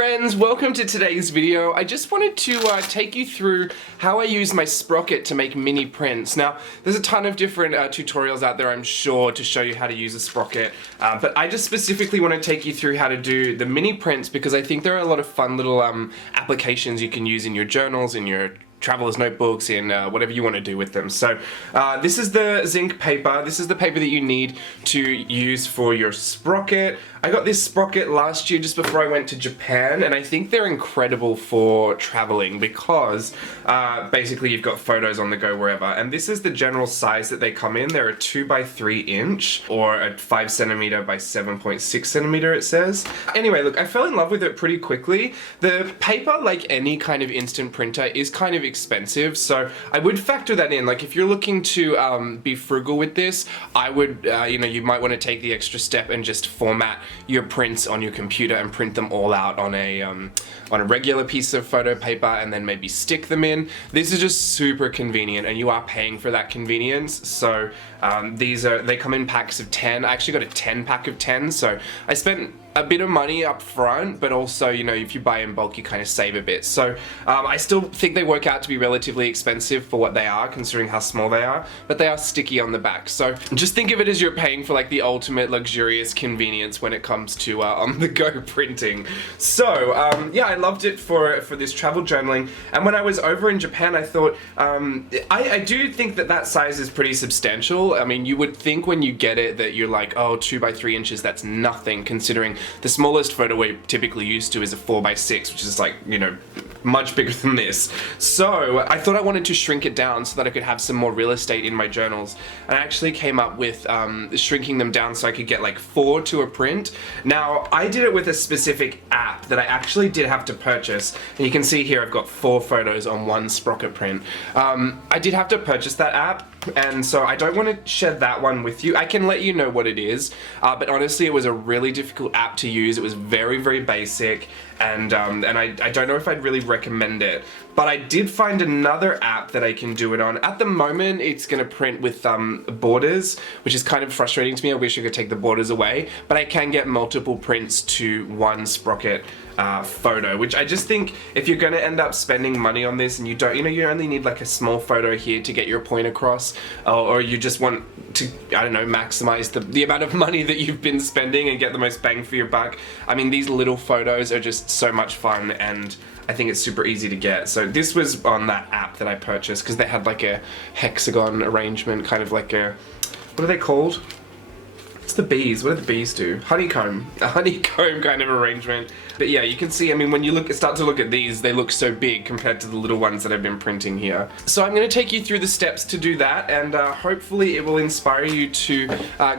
friends, welcome to today's video. I just wanted to take you through how I use my Sprocket to make mini prints. Now, there's a ton of different tutorials out there, I'm sure, to show you how to use a Sprocket, but I just specifically want to take you through how to do the mini prints because I think there are a lot of fun little applications you can use in your journals, in your traveler's notebooks, in whatever you want to do with them. So this is the ZINK paper. This is the paper that you need to use for your Sprocket. I got this Sprocket last year just before I went to Japan, and I think they're incredible for traveling because basically you've got photos on the go wherever. And this is the general size that they come in. They're a 2x3 inch or a 5cm by 7.6cm it says. Anyway, look, I fell in love with it pretty quickly. The paper, like any kind of instant printer, is kind of expensive, so I would factor that in. Like if you're looking to be frugal with this, I would, you might want to take the extra step and just format your prints on your computer and print them all out on a regular piece of photo paper and then maybe stick them in. This is just super convenient and you are paying for that convenience. So they come in packs of 10. I actually got a 10 pack of 10, so I spent a bit of money up front, but also, if you buy in bulk, you kind of save a bit. So I still think they work out to be relatively expensive for what they are, considering how small they are, but they are sticky on the back. So just think of it as you're paying for like the ultimate luxurious convenience when it comes to on-the-go printing. So yeah, I loved it for this travel journaling. And when I was over in Japan, I thought, I do think that size is pretty substantial. I mean, you would think when you get it that you're like, oh, 2x3 inches, that's nothing, considering the smallest photo we're typically used to is a 4x6, which is like, much bigger than this. So I thought I wanted to shrink it down so that I could have some more real estate in my journals. And I actually came up with shrinking them down so I could get like 4 to a print. Now, I did it with a specific app that I actually did have to purchase. And you can see here I've got 4 photos on one Sprocket print. I did have to purchase that app, and so I don't want to share that one with you. I can let you know what it is, but honestly it was a really difficult app to use. It was very, very basic, and I don't know if I'd really recommend it. But I did find another app that I can do it on. At the moment, it's going to print with borders, which is kind of frustrating to me. I wish I could take the borders away, but I can get multiple prints to one Sprocket photo, which I just think if you're going to end up spending money on this and you don't, you only need like a small photo here to get your point across, or you just want to, I don't know, maximize the amount of money that you've been spending and get the most bang for your buck. I mean, these little photos are just so much fun, and I think it's super easy to get. So this was on that app that I purchased because they had like a hexagon arrangement, kind of like a, what are they called? What's the bees? What do the bees do? Honeycomb. A honeycomb kind of arrangement. But yeah, you can see, I mean, when you start to look at these, they look so big compared to the little ones that I've been printing here. So I'm going to take you through the steps to do that, and hopefully it will inspire you to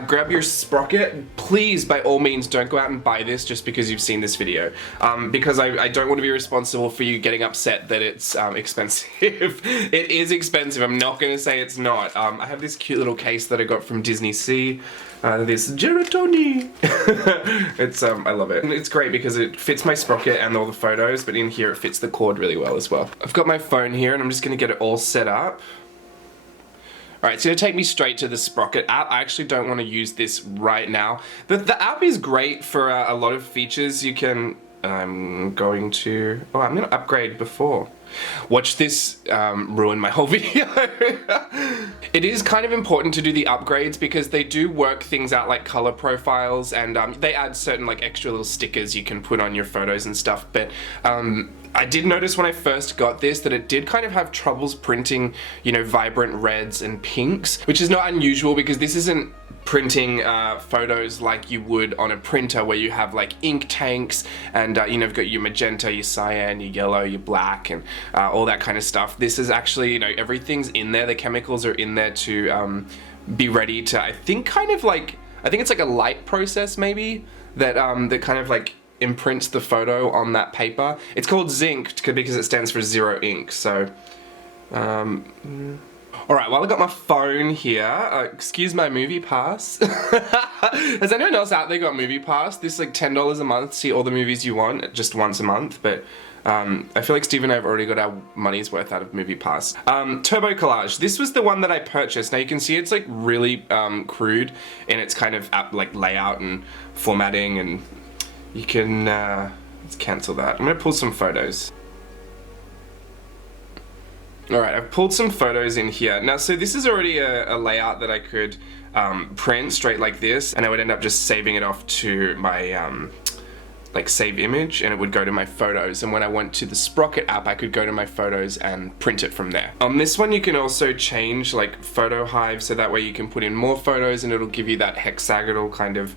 grab your Sprocket. Please, by all means, don't go out and buy this just because you've seen this video, because I don't want to be responsible for you getting upset that it's expensive. It is expensive. I'm not going to say it's not. I have this cute little case that I got from Disney Sea. This Geratoni. It's I love it. And it's great because it fits my Sprocket and all the photos, but in here it fits the cord really well as well. I've got my phone here and I'm just gonna get it all set up. Alright, it's going to take me straight to the Sprocket app. I actually don't want to use this right now. The app is great for a lot of features. You can, I'm going to upgrade before. Watch this ruin my whole video. It is kind of important to do the upgrades because they do work things out like color profiles, and they add certain like extra little stickers you can put on your photos and stuff. But I did notice when I first got this that it did kind of have troubles printing, vibrant reds and pinks, which is not unusual because this isn't printing photos like you would on a printer where you have like ink tanks and you've got your magenta, your cyan, your yellow, your black, and all that kind of stuff. This is actually, everything's in there. The chemicals are in there to be ready to, I think it's like a light process maybe that that kind of like imprints the photo on that paper. It's called ZINK because it stands for zero ink. So alright, well I got my phone here. Excuse my movie pass. Has anyone else out there got movie pass? This is like $10 a month, see all the movies you want just once a month, but I feel like Steve and I have already got our money's worth out of movie pass. TurboCollage, this was the one that I purchased. Now you can see it's like really crude in its kind of like layout and formatting, and you can Let's cancel that. I'm gonna pull some photos. Alright, I've pulled some photos in here. Now, so this is already a layout that I could print straight like this, and I would end up just saving it off to my like save image, and it would go to my photos, and when I went to the Sprocket app I could go to my photos and print it from there. On this one you can also change like photo hive, so that way you can put in more photos and it'll give you that hexagonal kind of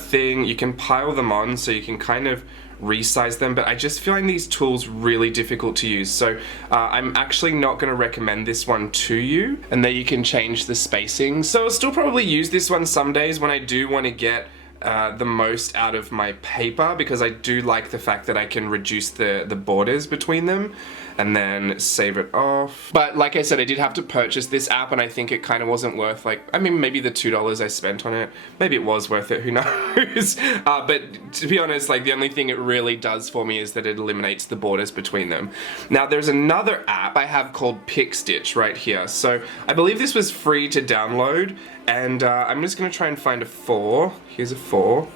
thing. You can pile them on so you can kind of resize them, but I just find these tools really difficult to use, so I'm actually not going to recommend this one to you. And there you can change the spacing, so I'll still probably use this one some days when I do want to get the most out of my paper, because I do like the fact that I can reduce the borders between them and then save it off. But like I said, I did have to purchase this app, and I think it kind of wasn't worth, like, I mean, maybe the $2 I spent on it, maybe it was worth it, who knows. But to be honest, like, the only thing it really does for me is that it eliminates the borders between them. Now there's another app I have called PicStitch right here. So I believe this was free to download, and I'm just gonna try and find a 4. Here's a 4.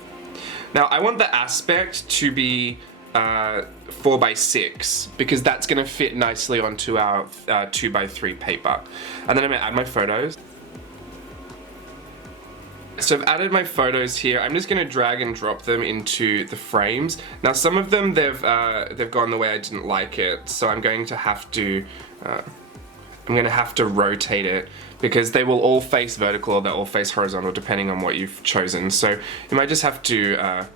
Now I want the aspect to be 4x6, because that's going to fit nicely onto our 2x3 paper. And then I'm going to add my photos. So I've added my photos here. I'm just going to drag and drop them into the frames. Now some of them they've gone the way I didn't like it, so I'm going to have to rotate it, because they will all face vertical or they'll all face horizontal depending on what you've chosen. So you might just have to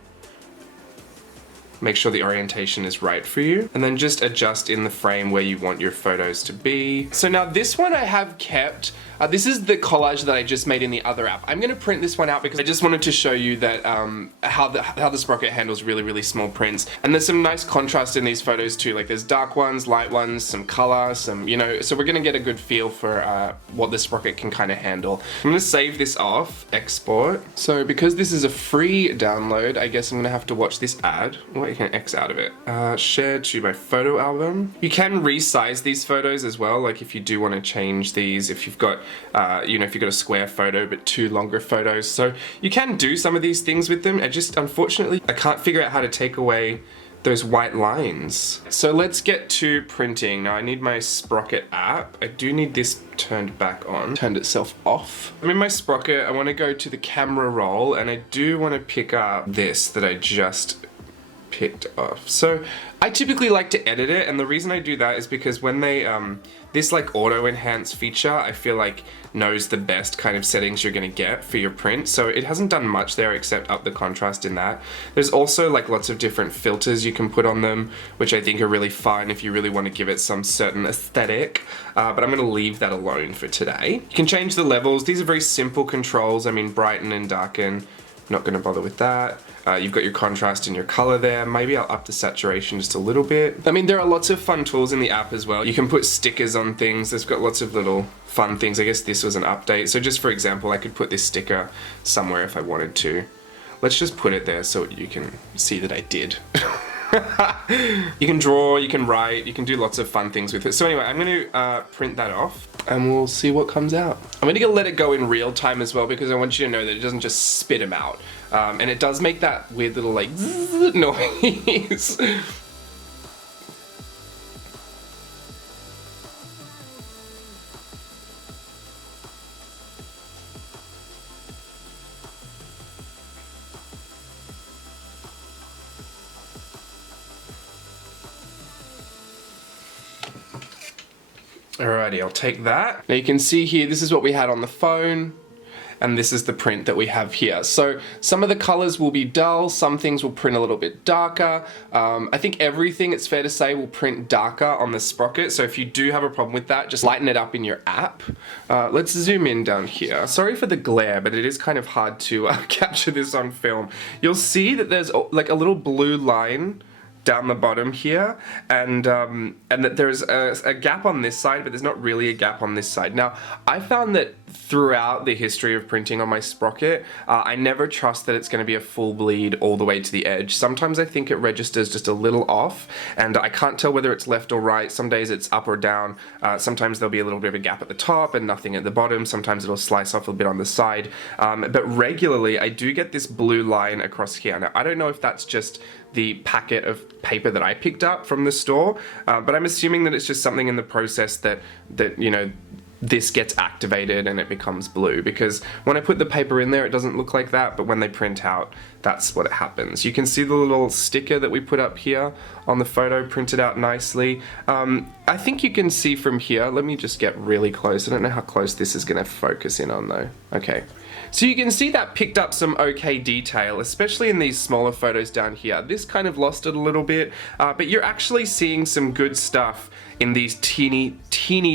make sure the orientation is right for you, and then just adjust in the frame where you want your photos to be. So now this one I have kept. This is the collage that I just made in the other app. I'm gonna print this one out because I just wanted to show you that how the Sprocket handles really, really small prints. And there's some nice contrast in these photos too. Like there's dark ones, light ones, some color, some, you know, so we're gonna get a good feel for what the Sprocket can kind of handle. I'm gonna save this off, export. So because this is a free download, I guess I'm gonna have to watch this ad. Well, you can X out of it. Share to my photo album. You can resize these photos as well, like if you do want to change these, if you've got you know, if you've got a square photo but 2 longer photos. So you can do some of these things with them. I just, unfortunately, I can't figure out how to take away those white lines. So let's get to printing. Now I need my Sprocket app. I do need this turned back on. Turned itself off. I'm in my Sprocket. I want to go to the camera roll, and I do want to pick up this that I just picked off. So I typically like to edit it, and the reason I do that is because when they this like auto enhance feature, I feel like knows the best kind of settings you're gonna get for your print. So it hasn't done much there except up the contrast in that. There's also like lots of different filters you can put on them, which I think are really fun if you really want to give it some certain aesthetic. But I'm gonna leave that alone for today. You can change the levels. These are very simple controls. I mean, brighten and darken. Not gonna bother with that. You've got your contrast and your color there. Maybe I'll up the saturation just a little bit. I mean, there are lots of fun tools in the app as well. You can put stickers on things. There's got lots of little fun things. I guess this was an update. So just for example, I could put this sticker somewhere if I wanted to. Let's just put it there so you can see that I did. You can draw, you can write, you can do lots of fun things with it. So anyway, I'm going to print that off and we'll see what comes out. I'm going to let it go in real time as well, because I want you to know that it doesn't just spit them out. And it does make that weird little like zzz noise. Alrighty, I'll take that. Now you can see here, this is what we had on the phone, and this is the print that we have here. So some of the colors will be dull, some things will print a little bit darker. I think everything, it's fair to say, will print darker on the Sprocket. So if you do have a problem with that, just lighten it up in your app. Let's zoom in down here. Sorry for the glare, but it is kind of hard to capture this on film. You'll see that there's like a little blue line down the bottom here, and that there's a gap on this side, but there's not really a gap on this side. Now, I found that throughout the history of printing on my Sprocket, I never trust that it's going to be a full bleed all the way to the edge. Sometimes I think it registers just a little off, and I can't tell whether it's left or right. Some days it's up or down. Sometimes there'll be a little bit of a gap at the top and nothing at the bottom. Sometimes it'll slice off a bit on the side. But regularly I do get this blue line across here. Now, I don't know if that's just the packet of paper that I picked up from the store, but I'm assuming that it's just something in the process that you know, this gets activated and it becomes blue, because when I put the paper in there it doesn't look like that, but when they print out, that's what happens. You can see the little sticker that we put up here on the photo printed out nicely. I think you can see from here, let me just get really close. I don't know how close this is going to focus in on though. Okay. So you can see that picked up some okay detail, especially in these smaller photos down here. This kind of lost it a little bit, but you're actually seeing some good stuff in these teeny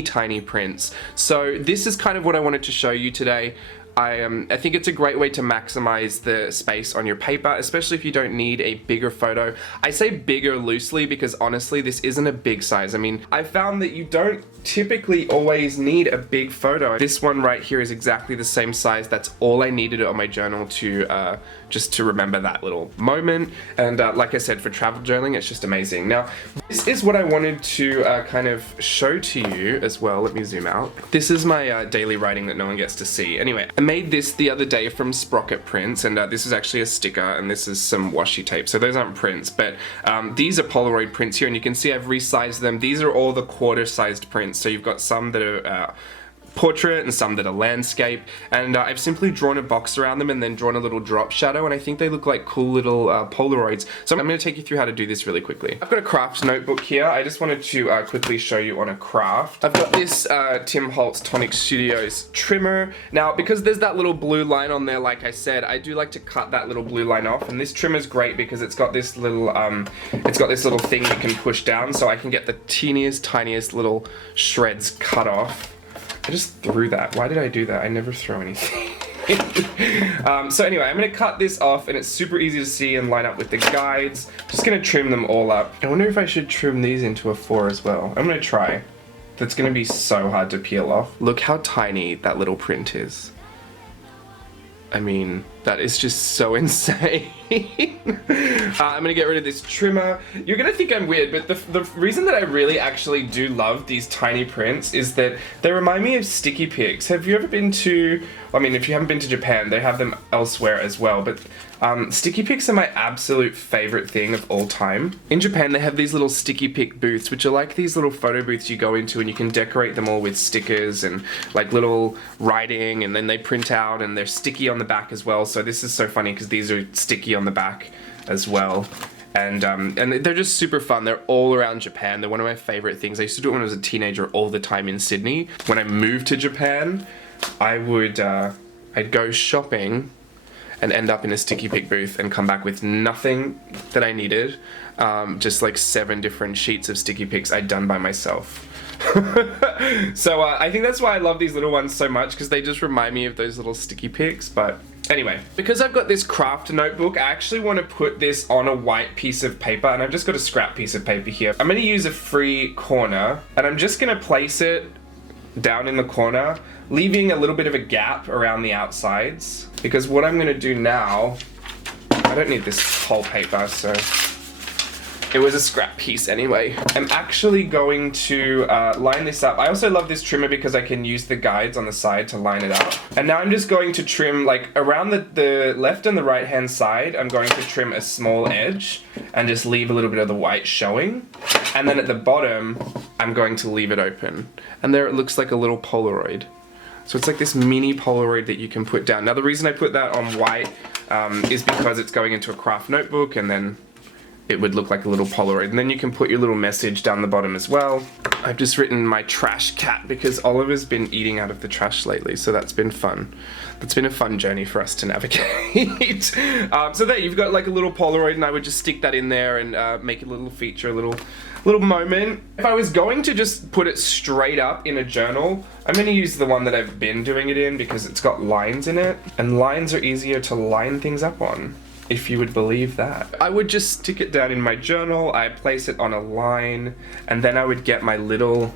tiny prints. So this is kind of what I wanted to show you today. I think it's a great way to maximize the space on your paper, especially if you don't need a bigger photo. I say bigger loosely because honestly this isn't a big size. I mean, I found that you don't typically always need a big photo. This one right here is exactly the same size. That's all I needed on my journal to just to remember that little moment. And like I said, for travel journaling, it's just amazing. Now, this is what I wanted to kind of show to you as well. Let me zoom out. This is my daily writing that no one gets to see. Anyway, I made this the other day from Sprocket Prints, and this is actually a sticker, and this is some washi tape. So those aren't prints, but these are Polaroid prints here, and you can see I've resized them. These are all the quarter-sized prints. So you've got some that are portrait and some that are landscape, and I've simply drawn a box around them and then drawn a little drop shadow, and I think they look like cool little Polaroids. So I'm going to take you through how to do this really quickly. I've got a craft notebook here. I just wanted to quickly show you on a craft. I've got this Tim Holtz Tonic Studios trimmer. Now, because there's that little blue line on there, like I said, I do like to cut that little blue line off, and this trimmer is great because it's got this little thing you can push down, so I can get the teeniest, tiniest little shreds cut off. I just threw that. Why did I do that? I never throw anything. So anyway, I'm going to cut this off, and it's super easy to see and line up with the guides. Just going to trim them all up. I wonder if I should trim these into a 4 as well. I'm going to try. That's going to be so hard to peel off. Look how tiny that little print is. I mean, that is just so insane. I'm gonna get rid of this trimmer. You're gonna think I'm weird, but the reason that I really actually do love these tiny prints is that they remind me of sticky pics. Have you ever been to, I mean, if you haven't been to Japan, they have them elsewhere as well, but sticky pics are my absolute favorite thing of all time. In Japan, they have these little sticky pic booths, which are like these little photo booths you go into, and you can decorate them all with stickers and like little writing, and then they print out, and they're sticky on the back as well. So this is so funny because these are sticky on the back as well. And they're just super fun. They're all around Japan. They're one of my favorite things. I used to do it when I was a teenager all the time in Sydney. When I moved to Japan, I would, I'd go shopping and end up in a sticky pic booth and come back with nothing that I needed. Just like 7 different sheets of sticky pics I'd done by myself. So I think that's why I love these little ones so much, because they just remind me of those little sticky pics. But anyway, because I've got this craft notebook, I actually want to put this on a white piece of paper, and I've just got a scrap piece of paper here. I'm going to use a free corner, and I'm just going to place it down in the corner, leaving a little bit of a gap around the outsides, because what I'm going to do now, I don't need this whole paper, so it was a scrap piece anyway. I'm actually going to line this up. I also love this trimmer because I can use the guides on the side to line it up. And now I'm just going to trim, like around the left and the right hand side, I'm going to trim a small edge and just leave a little bit of the white showing. And then at the bottom, I'm going to leave it open. And there it looks like a little Polaroid. So it's like this mini Polaroid that you can put down. Now the reason I put that on white is because it's going into a craft notebook, and then it would look like a little Polaroid. And then you can put your little message down the bottom as well. I've just written my trash cat because Oliver's been eating out of the trash lately, so that's been fun. That's been a fun journey for us to navigate. So there, you've got like a little Polaroid, and I would just stick that in there and make a little feature, a little moment. If I was going to just put it straight up in a journal, I'm going to use the one that I've been doing it in because it's got lines in it, and lines are easier to line things up on, if you would believe that. I would just stick it down in my journal, I'd place it on a line, and then I would get my little,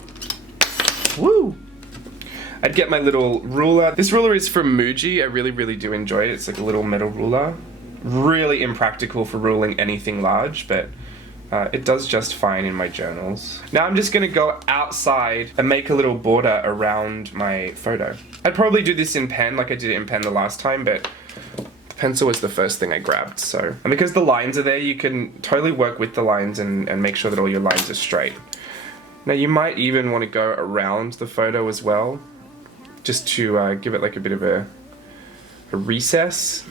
I'd get my little ruler. This ruler is from Muji. I really do enjoy it. It's like a little metal ruler. Really impractical for ruling anything large, but it does just fine in my journals. Now I'm just gonna go outside and make a little border around my photo. I'd probably do this in pen like I did it in pen the last time, but pencil was the first thing I grabbed, so. And because the lines are there, you can totally work with the lines and make sure that all your lines are straight. Now you might even want to go around the photo as well, just to give it like a bit of a recess.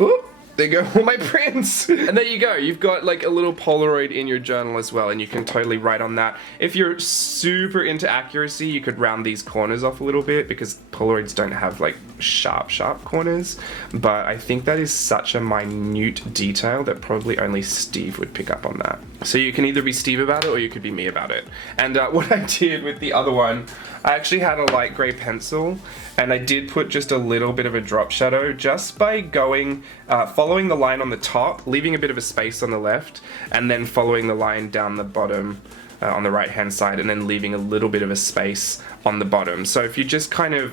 Ooh, there go all my prints. And there you go, you've got like a little Polaroid in your journal as well, and you can totally write on that. If you're super into accuracy, you could round these corners off a little bit, because Polaroids don't have like sharp corners, but I think that is such a minute detail that probably only Steve would pick up on that. So you can either be Steve about it or you could be me about it. And what I did with the other one, I actually had a light grey pencil, and I did put just a little bit of a drop shadow just by going, following the line on the top, leaving a bit of a space on the left, and then following the line down the bottom on the right hand side, and then leaving a little bit of a space on the bottom. So if you just kind of,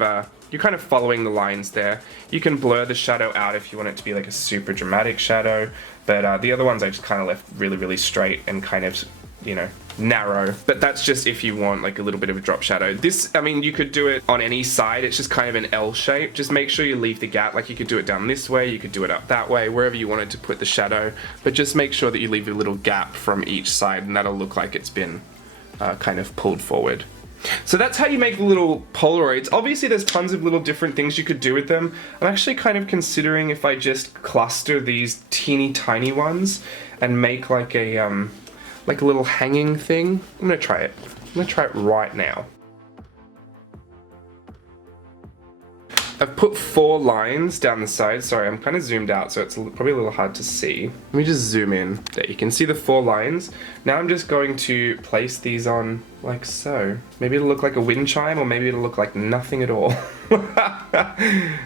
you're kind of following the lines there. You can blur the shadow out if you want it to be like a super dramatic shadow, but the other ones I just kind of left really straight and kind of, you know, narrow. But that's just if you want like a little bit of a drop shadow. This, I mean, you could do it on any side. It's just kind of an L shape. Just make sure you leave the gap. Like you could do it down this way, you could do it up that way, wherever you wanted to put the shadow. But just make sure that you leave a little gap from each side, and that'll look like it's been kind of pulled forward. So that's how you make the little Polaroids. Obviously there's tons of little different things you could do with them. I'm actually kind of considering if I just cluster these teeny tiny ones and make like a little hanging thing. I'm gonna try it. I'm gonna try it right now. I've put 4 lines down the side. Sorry, I'm kind of zoomed out, so it's probably a little hard to see. Let me just zoom in. There, you can see the 4 lines. Now I'm just going to place these on like so. Maybe it'll look like a wind chime, or maybe it'll look like nothing at all.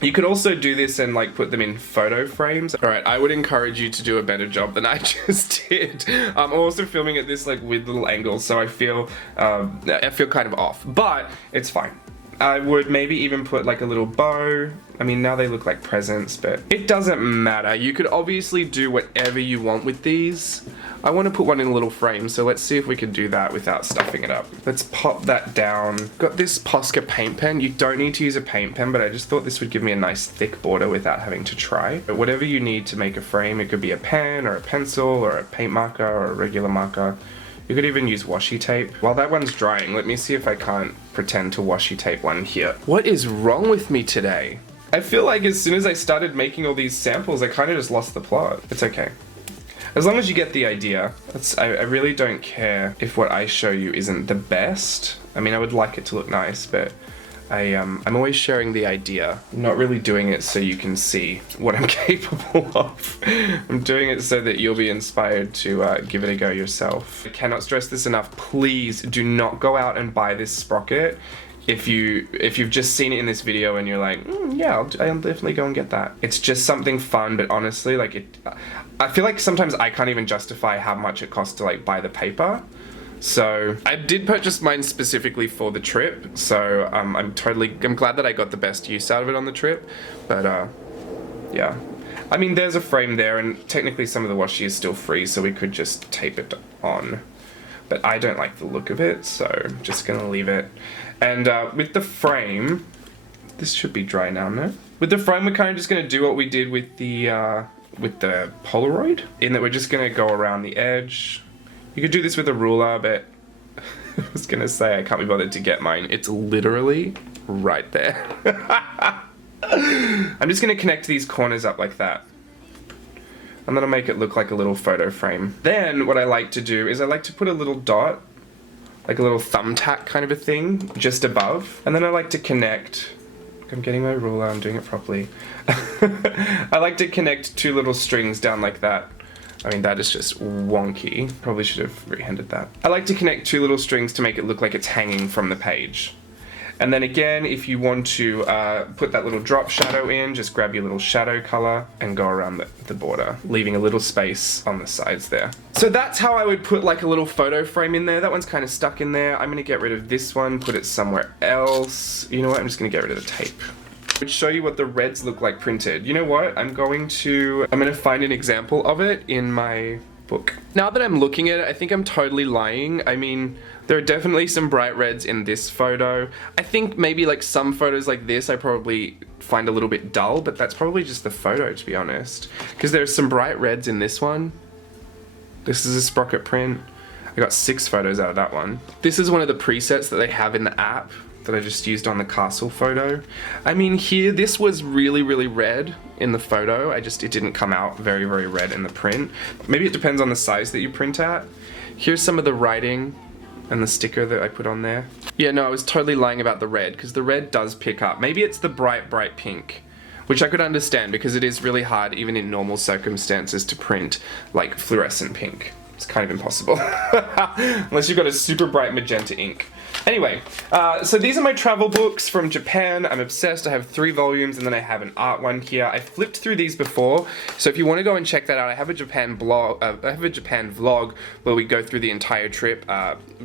You could also do this and like put them in photo frames. All right, I would encourage you to do a better job than I just did. I'm also filming at this like weird little angle, so I feel kind of off, but it's fine. I would maybe even put like a little bow. I mean, now they look like presents, but it doesn't matter. You could obviously do whatever you want with these. I want to put one in a little frame, so let's see if we can do that without stuffing it up. Let's pop that down. Got this Posca paint pen. You don't need to use a paint pen, but I just thought this would give me a nice thick border without having to try. But whatever you need to make a frame, it could be a pen or a pencil or a paint marker or a regular marker. You could even use washi tape. While that one's drying, let me see if I can't pretend to washi tape one here. What is wrong with me today? I feel like as soon as I started making all these samples, I kind of just lost the plot. It's okay. As long as you get the idea. I really don't care if what I show you isn't the best. I mean, I would like it to look nice, but I'm always sharing the idea. I'm not really doing it so you can see what I'm capable of. I'm doing it so that you'll be inspired to give it a go yourself. I cannot stress this enough. Please do not go out and buy this sprocket if you've just seen it in this video and you're like, yeah, I'll definitely go and get that. It's just something fun, but honestly, like I feel like sometimes I can't even justify how much it costs to like buy the paper. So I did purchase mine specifically for the trip, so I'm glad that I got the best use out of it on the trip. But yeah, I mean, there's a frame there, and technically some of the washi is still free, so we could just tape it on. But I don't like the look of it, so I'm just gonna leave it. And with the frame, this should be dry now, no? With the frame, we're kind of just gonna do what we did with the Polaroid, in that we're just gonna go around the edge. You could do this with a ruler, but I was gonna say I can't be bothered to get mine. It's literally right there. I'm just gonna connect these corners up like that. And then I'll make it look like a little photo frame. Then what I like to do is I like to put a little dot, like a little thumbtack kind of a thing, just above. And then I like to connect, I'm getting my ruler, I'm doing it properly. I like to connect 2 little strings down like that. I mean, that is just wonky. Probably should have re-handed that. I like to connect 2 little strings to make it look like it's hanging from the page. And then again, if you want to put that little drop shadow in, just grab your little shadow color and go around the border, leaving a little space on the sides there. So that's how I would put like a little photo frame in there. That one's kind of stuck in there. I'm gonna get rid of this one, put it somewhere else. You know what, I'm just gonna get rid of the tape. I would show you what the reds look like printed. You know what, I'm gonna find an example of it in my book. Now that I'm looking at it, I think I'm totally lying. I mean, there are definitely some bright reds in this photo. I think maybe like some photos like this I probably find a little bit dull, but that's probably just the photo, to be honest. Because there's some bright reds in this one. This is a Sprocket print. I got 6 photos out of that one. This is one of the presets that they have in the app that I just used on the castle photo. I mean, here, this was really, really red in the photo. It didn't come out very, very red in the print. Maybe it depends on the size that you print at. Here's some of the writing and the sticker that I put on there. Yeah, no, I was totally lying about the red, because the red does pick up. Maybe it's the bright, bright pink, which I could understand because it is really hard, even in normal circumstances, to print like fluorescent pink. It's kind of impossible. Unless you've got a super bright magenta ink. Anyway, so these are my travel books from Japan. I'm obsessed. I have 3 volumes, and then I have an art one here. I flipped through these before, so if you want to go and check that out, I have a Japan blog. I have a Japan vlog where we go through the entire trip,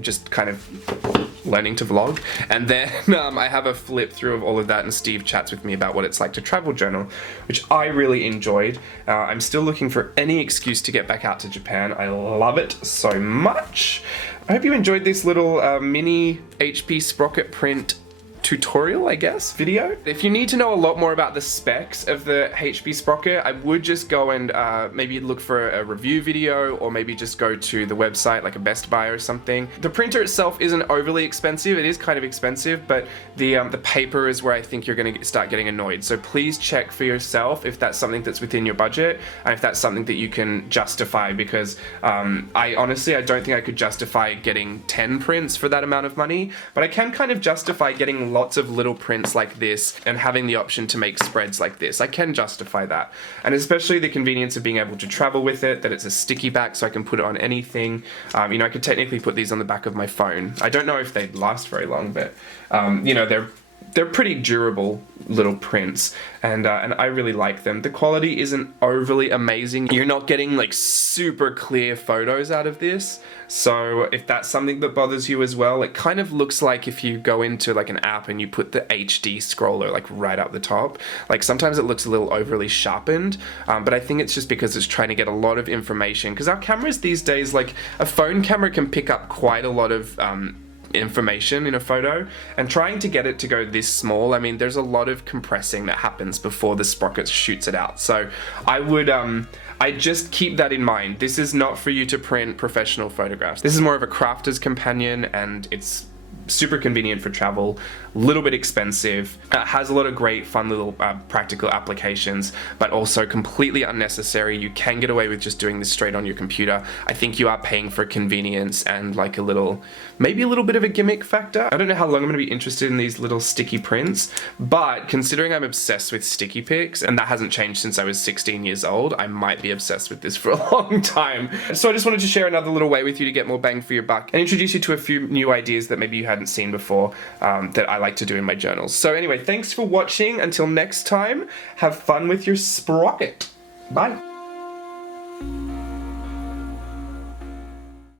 just kind of learning to vlog. And then I have a flip through of all of that, and Steve chats with me about what it's like to travel journal, which I really enjoyed. I'm still looking for any excuse to get back out to Japan. I love it so much. I hope you enjoyed this little mini HP Sprocket print tutorial, I guess, video. If you need to know a lot more about the specs of the HP Sprocket, I would just go and maybe look for a review video, or maybe just go to the website, like a Best Buy or something. The printer itself isn't overly expensive. It is kind of expensive, but the paper is where I think you're gonna start getting annoyed. So please check for yourself if that's something that's within your budget, and if that's something that you can justify, because I honestly don't think I could justify getting 10 prints for that amount of money, but I can kind of justify getting lots of little prints like this and having the option to make spreads like this. I can justify that. And especially the convenience of being able to travel with it, that it's a sticky back so I can put it on anything. You know, I could technically put these on the back of my phone. I don't know if they'd last very long, but you know, they're pretty durable little prints, and I really like them. The quality isn't overly amazing. You're not getting like super clear photos out of this, so if that's something that bothers you as well, it kind of looks like if you go into like an app and you put the HD scroller like right up the top, like sometimes it looks a little overly sharpened, but I think it's just because it's trying to get a lot of information, because our cameras these days, like a phone camera can pick up quite a lot of information in a photo, and trying to get it to go this small, I mean, there's a lot of compressing that happens before the Sprocket shoots it out. So I would I just keep that in mind. This is not for you to print professional photographs. This is more of a crafter's companion, and it's super convenient for travel, a little bit expensive, has a lot of great fun little practical applications, but also completely unnecessary. You can get away with just doing this straight on your computer. I think you are paying for convenience and like a little, maybe a little bit of a gimmick factor. I don't know how long I'm going to be interested in these little sticky prints, but considering I'm obsessed with sticky pics, and that hasn't changed since I was 16 years old, I might be obsessed with this for a long time. So I just wanted to share another little way with you to get more bang for your buck and introduce you to a few new ideas that maybe you hadn't seen before, that I like to do in my journals. So anyway, thanks for watching. Until next time, have fun with your Sprocket. Bye.